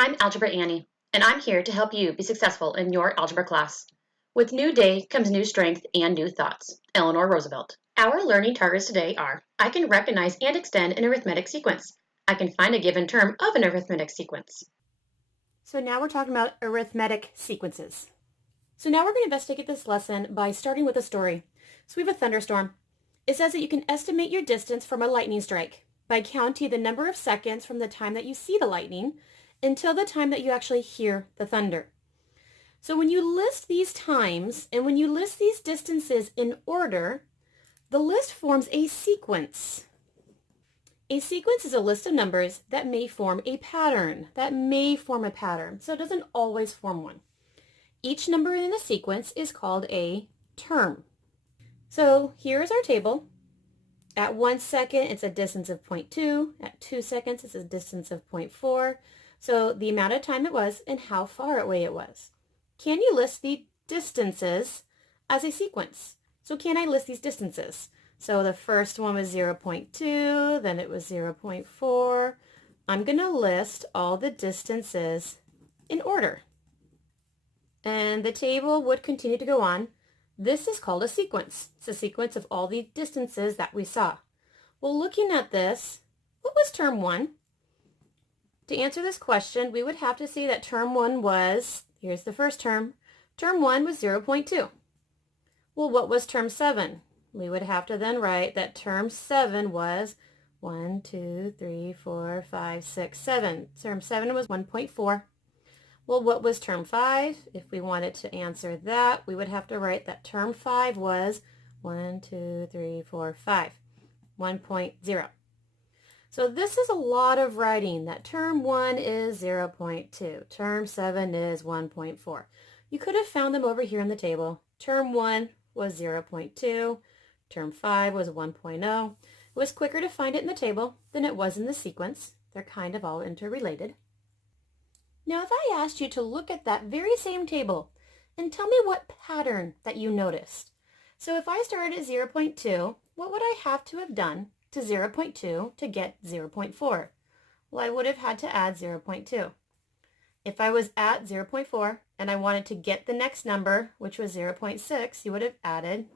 I'm Algebra Annie, and I'm here to help you be successful in your algebra class. With new day comes new strength and new thoughts. Eleanor Roosevelt. Our learning targets today are: I can recognize and extend an arithmetic sequence. I can find a given term of an arithmetic sequence. So now we're talking about arithmetic sequences. So now we're going to investigate this lesson by starting with a story. So we have a thunderstorm. It says that you can estimate your distance from a lightning strike by counting the number of seconds from the time that you see the lightning until the time that you actually hear the thunder. So when you list these times and when you list these distances in order, the list forms a sequence. A sequence is a list of numbers that may form a pattern. So it doesn't always form one. Each number in the sequence is called a term. So here's our table. At 1 second, it's a distance of 0.2. At 2 seconds, it's a distance of 0.4. So the amount of time it was and how far away it was. Can you list the distances as a sequence? So can I list these distances? So the first one was 0.2, then it was 0.4. I'm going to list all the distances in order. And the table would continue to go on. This is called a sequence. It's a sequence of all the distances that we saw. Well, looking at this, what was term 1? To answer this question, we would have to say that term 1 was, here's the first term, term 1 was 0.2. Well, what was term 7? We would have to then write that term 7 was 1, 2, 3, 4, 5, 6, 7. Term 7 was 1.4. Well, what was term 5? If we wanted to answer that, we would have to write that term 5 was 1, 2, 3, 4, 5, 1.0. So this is a lot of writing that term 1 is 0.2, term 7 is 1.4. You could have found them over here in the table. Term 1 was 0.2, term 5 was 1.0. It was quicker to find it in the table than it was in the sequence. They're kind of all interrelated. Now, if I asked you to look at that very same table and tell me what pattern that you noticed. So if I started at 0.2, what would I have to have done to 0.2 to get 0.4? Well, I would have had to add 0.2. If I was at 0.4 and I wanted to get the next number, which was 0.6, you would have added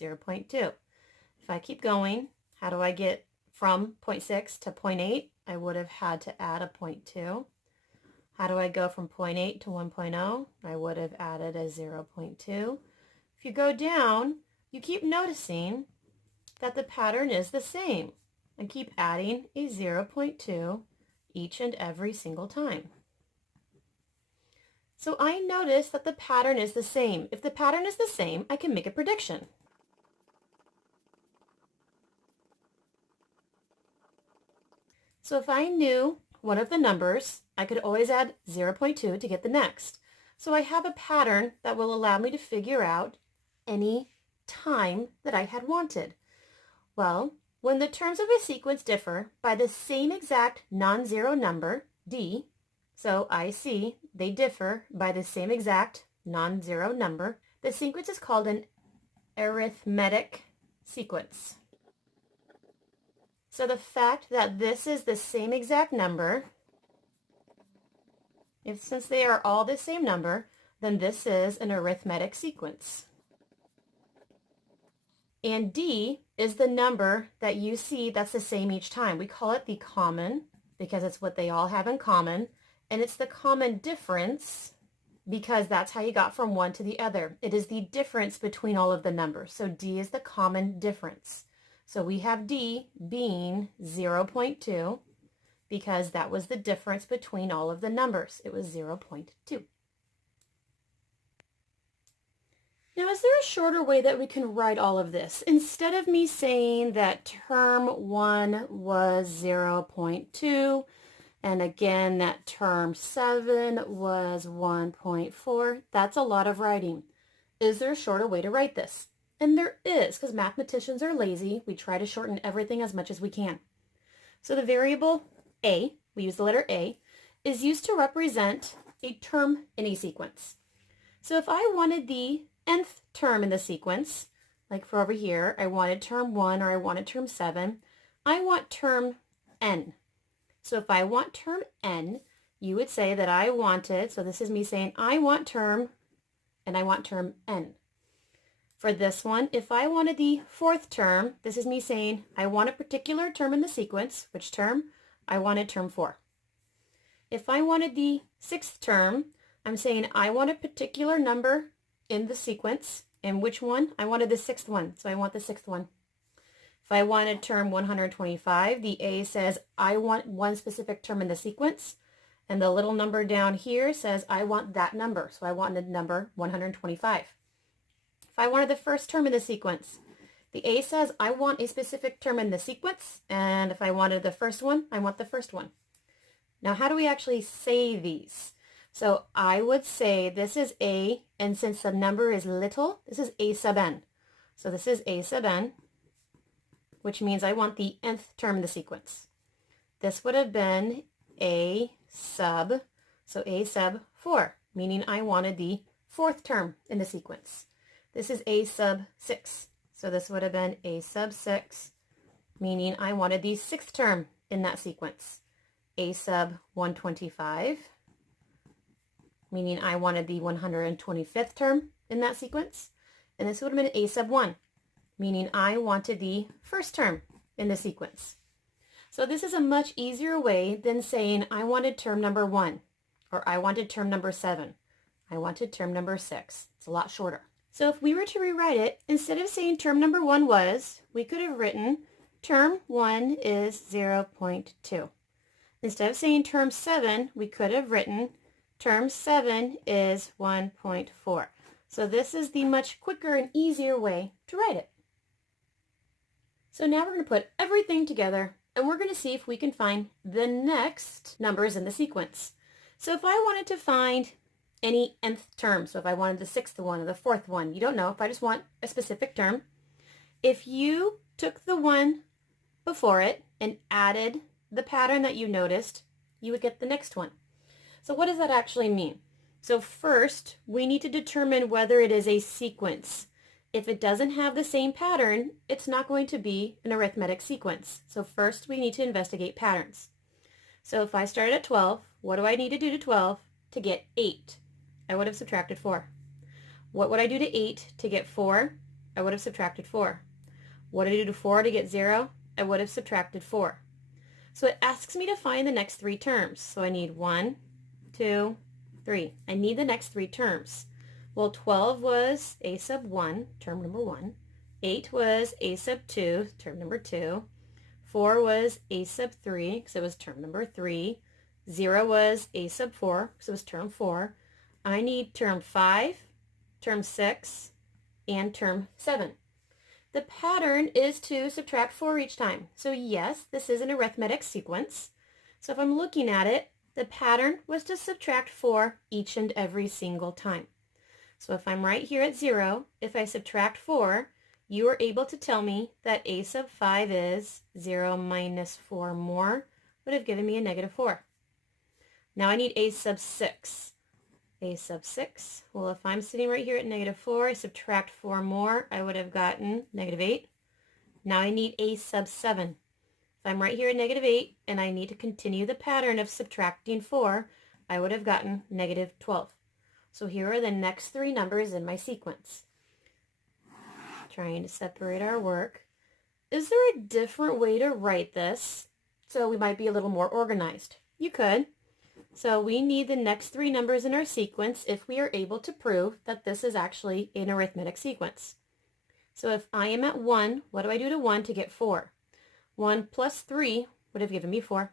0.2. If I keep going, how do I get from 0.6 to 0.8? I would have had to add a 0.2. How do I go from 0.8 to 1.0? I would have added a 0.2. If you go down, you keep noticing that the pattern is the same. I keep adding a 0.2 each and every single time. So I notice that the pattern is the same. If the pattern is the same, I can make a prediction. So if I knew one of the numbers, I could always add 0.2 to get the next. So I have a pattern that will allow me to figure out any time that I had wanted. Well, when the terms of a sequence differ by the same exact non-zero number, d, so I see they differ by the same exact non-zero number, the sequence is called an arithmetic sequence. So the fact that this is the same exact number, since they are all the same number, then this is an arithmetic sequence. And D is the number that you see that's the same each time. We call it the common because it's what they all have in common. And it's the common difference because that's how you got from one to the other. It is the difference between all of the numbers. So D is the common difference. So we have D being 0.2 because that was the difference between all of the numbers. It was 0.2. Now, is there a shorter way that we can write all of this? Instead of me saying that term 1 was 0.2, and again that term 7 was 1.4, that's a lot of writing. Is there a shorter way to write this? And there is, because mathematicians are lazy. We try to shorten everything as much as we can. So the variable a, we use the letter a, is used to represent a term in a sequence. So if I wanted the nth term in the sequence, like for over here, I wanted term 1 or I wanted term 7, I want term n. So if I want term n, you would say that I wanted, so this is me saying I want term, and I want term n. For this one, if I wanted the fourth term, this is me saying I want a particular term in the sequence. Which term? I wanted term 4. If I wanted the sixth term, I'm saying I want a particular number in the sequence. And which one? I wanted the sixth one, so I want the sixth one. If I wanted term 125, the A says I want one specific term in the sequence. And the little number down here says I want that number, so I wanted number 125. If I wanted the first term in the sequence, the A says I want a specific term in the sequence, and if I wanted the first one, I want the first one. Now, how do we actually say these? So I would say this is A, and since the number is little, this is A sub n. So this is A sub n, which means I want the nth term in the sequence. This would have been A sub, so A sub 4, meaning I wanted the fourth term in the sequence. This is A sub 6. So this would have been A sub 6, meaning I wanted the sixth term in that sequence. A sub 125, meaning I wanted the 125th term in that sequence. And this would have been A sub 1, meaning I wanted the first term in the sequence. So this is a much easier way than saying I wanted term number 1, or I wanted term number 7. I wanted term number 6. It's a lot shorter. So if we were to rewrite it, instead of saying term number 1 was, we could have written term 1 is 0.2. Instead of saying term 7, we could have written term 7 is 1.4. So this is the much quicker and easier way to write it. So now we're going to put everything together, and we're going to see if we can find the next numbers in the sequence. So if I wanted to find any nth term, so if I wanted the sixth one or the fourth one, you don't know, if I just want a specific term, if you took the one before it and added the pattern that you noticed, you would get the next one. So what does that actually mean? So first, we need to determine whether it is a sequence. If it doesn't have the same pattern, it's not going to be an arithmetic sequence. So first, we need to investigate patterns. So if I started at 12, what do I need to do to 12 to get 8? I would have subtracted 4. What would I do to 8 to get 4? I would have subtracted 4. What did I do to 4 to get 0? I would have subtracted 4. So it asks me to find the next 3 terms. So I need 1, 2, 3. I need the next 3 terms. Well, 12 was A sub 1, term number 1. 8 was A sub 2, term number 2. 4 was A sub 3, because it was term number 3. 0 was A sub 4, because it was term 4. I need term 5, term 6, and term 7. The pattern is to subtract 4 each time. So yes, this is an arithmetic sequence. So if I'm looking at it, the pattern was to subtract 4 each and every single time. So if I'm right here at 0, if I subtract 4, you are able to tell me that A sub 5 is 0 minus 4 more, would have given me a negative 4. Now I need A sub 6. A sub 6, well, if I'm sitting right here at negative 4, I subtract 4 more, I would have gotten negative 8. Now I need A sub 7. If I'm right here at negative 8 and I need to continue the pattern of subtracting 4, I would have gotten negative 12. So here are the next 3 numbers in my sequence. Trying to separate our work. Is there a different way to write this so we might be a little more organized? You could. So we need the next 3 numbers in our sequence if we are able to prove that this is actually an arithmetic sequence. So if I am at 1, what do I do to 1 to get 4? 1 plus 3 would have given me 4.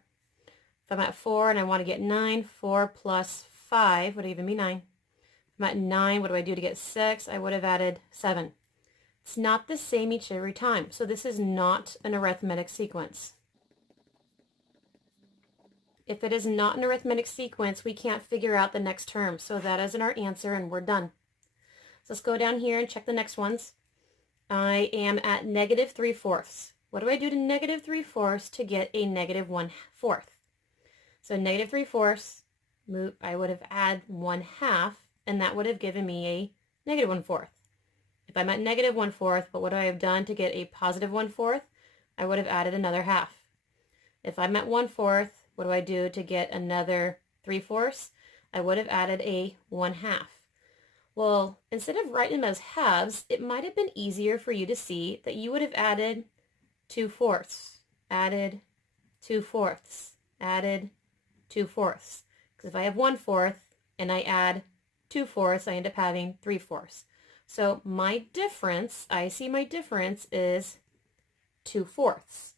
If I'm at 4 and I want to get 9, 4 plus 5 would have given me 9. If I'm at 9, what do I do to get 6? I would have added 7. It's not the same each every time, so this is not an arithmetic sequence. If it is not an arithmetic sequence, we can't figure out the next term. So that isn't our answer and we're done. So let's go down here and check the next ones. I am at negative 3/4. What do I do to negative 3/4 to get a negative 1/4? So negative 3/4, I would have added 1/2 and that would have given me a negative 1/4. If I'm at negative 1/4, but what do I have done to get a positive 1/4? I would have added another half. If I'm at 1/4, what do I do to get another 3/4, I would have added a 1/2. Well, instead of writing them as halves, it might have been easier for you to see that you would have added 2/4, added 2/4, added 2/4. Because if I have 1/4 and I add 2/4, I end up having 3/4. So my difference, I see my difference is 2/4.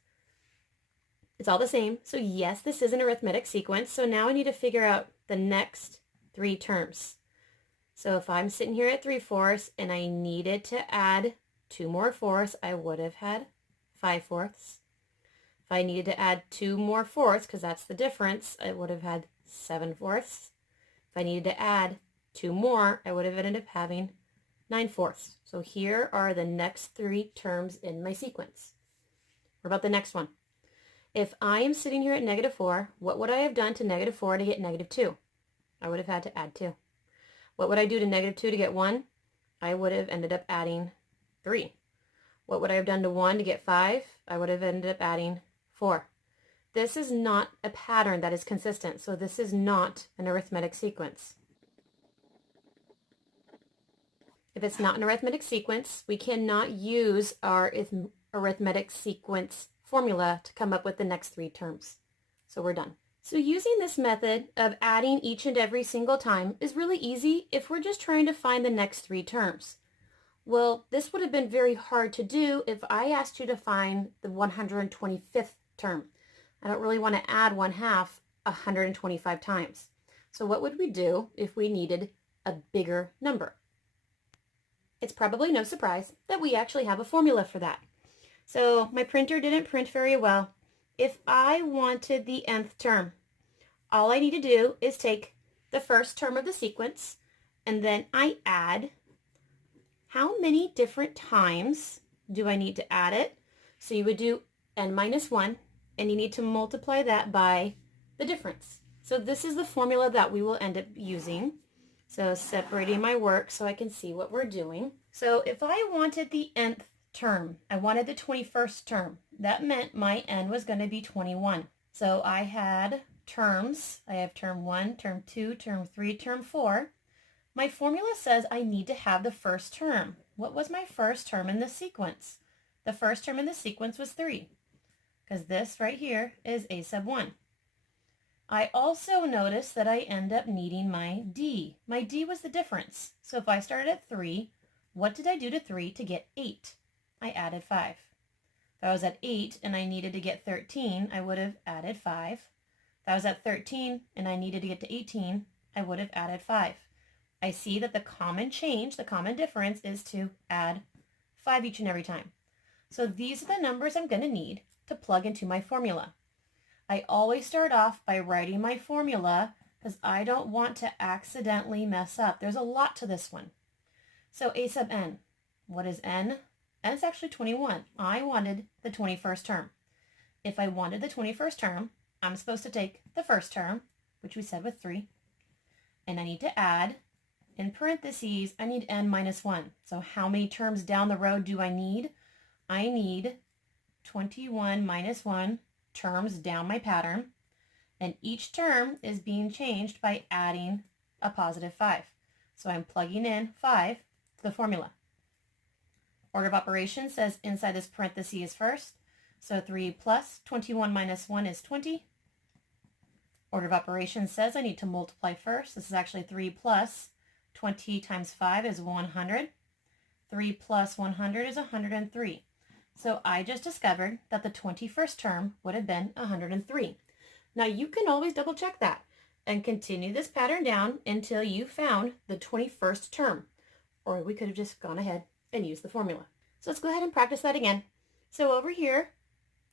It's all the same. So yes, this is an arithmetic sequence. So now I need to figure out the next 3 terms. So if I'm sitting here at 3/4 and I needed to add 2 more fourths, I would have had 5/4. If I needed to add 2 more fourths, because that's the difference, I would have had 7/4. If I needed to add 2 more, I would have ended up having 9/4. So here are the next 3 terms in my sequence. What about the next one? If I am sitting here at -4, what would I have done to -4 to get -2? I would have had to add 2. What would I do to -2 to get 1? I would have ended up adding 3. What would I have done to 1 to get 5? I would have ended up adding 4. This is not a pattern that is consistent, so this is not an arithmetic sequence. If it's not an arithmetic sequence, we cannot use our arithmetic sequence formula to come up with the next 3 terms. So we're done. So using this method of adding each and every single time is really easy if we're just trying to find the next 3 terms. Well, this would have been very hard to do if I asked you to find the 125th term. I don't really want to add 1/2 125 times. So what would we do if we needed a bigger number? It's probably no surprise that we actually have a formula for that. So my printer didn't print very well. If I wanted the nth term, all I need to do is take the first term of the sequence and then I add how many different times do I need to add it. So you would do n minus 1 and you need to multiply that by the difference. So this is the formula that we will end up using. So separating my work so I can see what we're doing. So if I wanted the nth term, I wanted the 21st term. That meant my n was going to be 21. So I had terms. I have term 1, term 2, term 3, term 4. My formula says I need to have the first term. What was my first term in the sequence? The first term in the sequence was 3, because this right here is a sub 1. I also noticed that I end up needing my d. My d was the difference. So if I started at 3, what did I do to 3 to get 8? I added 5. If I was at 8 and I needed to get 13, I would have added 5. If I was at 13 and I needed to get to 18, I would have added 5. I see that the common change, the common difference, is to add 5 each and every time. So these are the numbers I'm going to need to plug into my formula. I always start off by writing my formula because I don't want to accidentally mess up. There's a lot to this one. So a sub n. What is n? N is actually 21. I wanted the 21st term. If I wanted the 21st term, I'm supposed to take the first term, which we said was 3, and I need to add, in parentheses, I need n minus 1. So how many terms down the road do I need? I need 21 minus 1 terms down my pattern, and each term is being changed by adding a positive 5. So I'm plugging in 5 to the formula. Order of operations says inside this parenthesis is first. So 3 plus 21 minus 1 is 20. Order of operations says I need to multiply first. This is actually 3 plus 20 times 5 is 100. 3 plus 100 is 103. So I just discovered that the 21st term would have been 103. Now you can always double check that and continue this pattern down until you found the 21st term. Or we could have just gone ahead and used the formula. So let's go ahead and practice that again. So over here,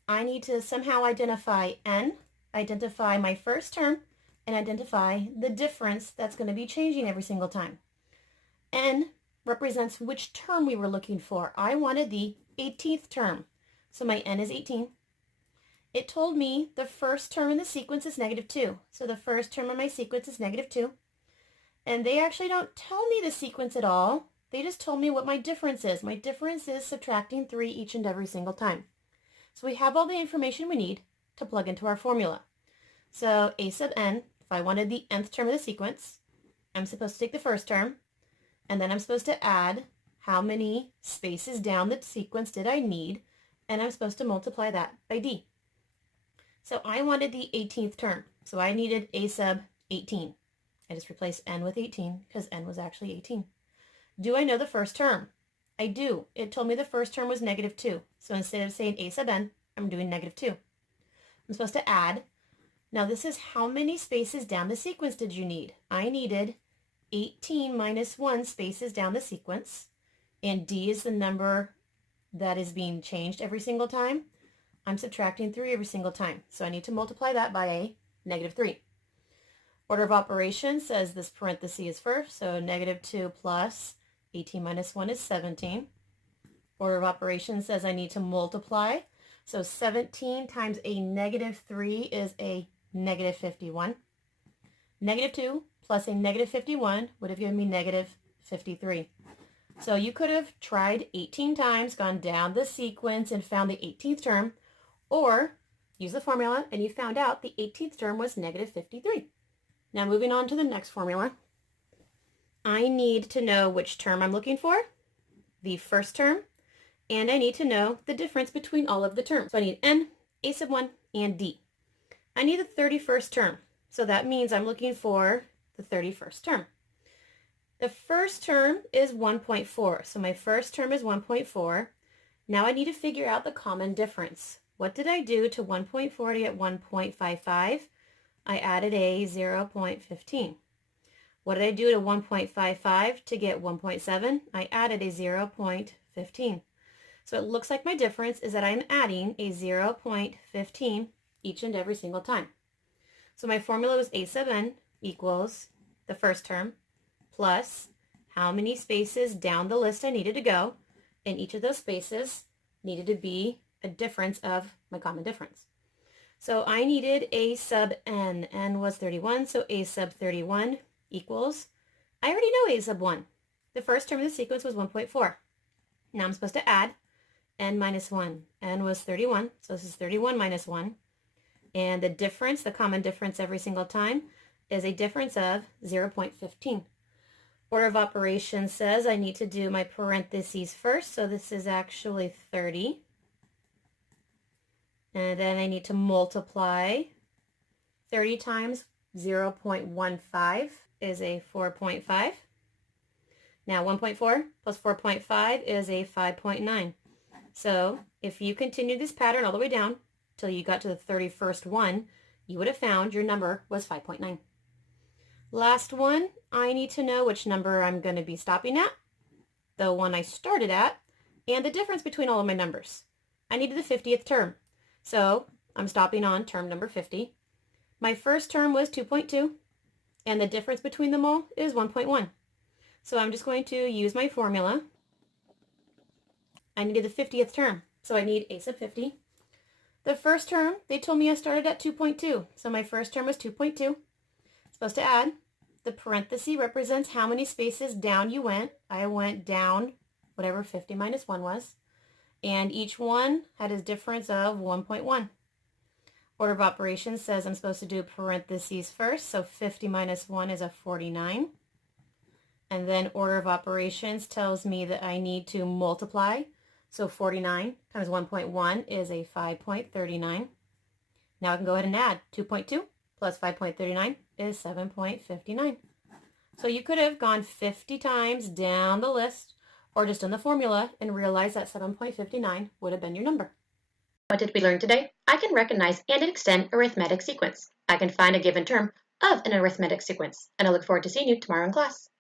I need to somehow identify n, identify my first term, and identify the difference that's going to be changing every single time. N represents which term we were looking for. I wanted the 18th term. So my n is 18. It told me the first term in the sequence is -2. So the first term in my sequence is -2. And they actually don't tell me the sequence at all. They just told me what my difference is. My difference is subtracting 3 each and every single time. So we have all the information we need to plug into our formula. So a sub n if I wanted the nth term of the sequence, I'm supposed to take the first term, and then I'm supposed to add how many spaces down the sequence did I need, and I'm supposed to multiply that by d. So I wanted the 18th term, so I needed a sub 18. I just replaced n with 18 because n was actually 18. Do I know the first term? I do. It told me the first term was negative 2. So instead of saying a sub n, I'm doing negative 2. I'm supposed to add. Now this is how many spaces down the sequence did you need? I needed 18 minus 1 spaces down the sequence. And d is the number that is being changed every single time. I'm subtracting 3 every single time. So I need to multiply that by a negative 3. Order of operations says this parenthesis is first, so negative 2 plus 18 minus 1 is 17. Order of operations says I need to multiply. So 17 times a negative 3 is a negative 51. Negative 2 plus a negative 51 would have given me negative 53. So you could have tried 18 times, gone down the sequence and found the 18th term, or use the formula and you found out the 18th term was negative 53. Now moving on to the next formula. I need to know which term I'm looking for, the first term, and I need to know the difference between all of the terms. So I need n, a sub 1, and d. I need the 31st term, so that means I'm looking for the 31st term. The first term is 1.4, so my first term is 1.4. Now I need to figure out the common difference. What did I do to 1.4 to get 1.55? I added a 0.15. What did I do to 1.55 to get 1.7? I added a 0.15. So it looks like my difference is that I'm adding a 0.15 each and every single time. So my formula was a sub n equals the first term plus how many spaces down the list I needed to go, and each of those spaces needed to be a difference of my common difference. So I needed a sub n. N was 31, so a sub 31 equals, I already know a sub 1. The first term of the sequence was 1.4. Now I'm supposed to add n minus 1. N was 31, so this is 31 minus 1. And the difference, the common difference every single time, is a difference of 0.15. Order of operations says I need to do my parentheses first, so this is actually 30. And then I need to multiply. 30 times 0.15 is a 4.5. Now 1.4 plus 4.5 is a 5.9. So if you continue this pattern all the way down till you got to the 31st one, you would have found your number was 5.9. Last one, I need to know which number I'm going to be stopping at, the one I started at, and the difference between all of my numbers. I needed the 50th term, so I'm stopping on term number 50. My first term was 2.2, and the difference between them all is 1.1. So I'm just going to use my formula. I needed the 50th term, so I need a sub 50. The first term, they told me I started at 2.2, so my first term was 2.2. Supposed to add. The parenthesis represents how many spaces down you went. I went down whatever 50 minus 1 was, and each one had a difference of 1.1. Order of operations says I'm supposed to do parentheses first, so 50 minus 1 is a 49. And then order of operations tells me that I need to multiply, so 49 times 1.1 is a 5.39. Now I can go ahead and add 2.2 plus 5.39 is 7.59. So you could have gone 50 times down the list or just done the formula and realized that 7.59 would have been your number. What did we learn today? I can recognize and extend arithmetic sequence. I can find a given term of an arithmetic sequence. And I look forward to seeing you tomorrow in class.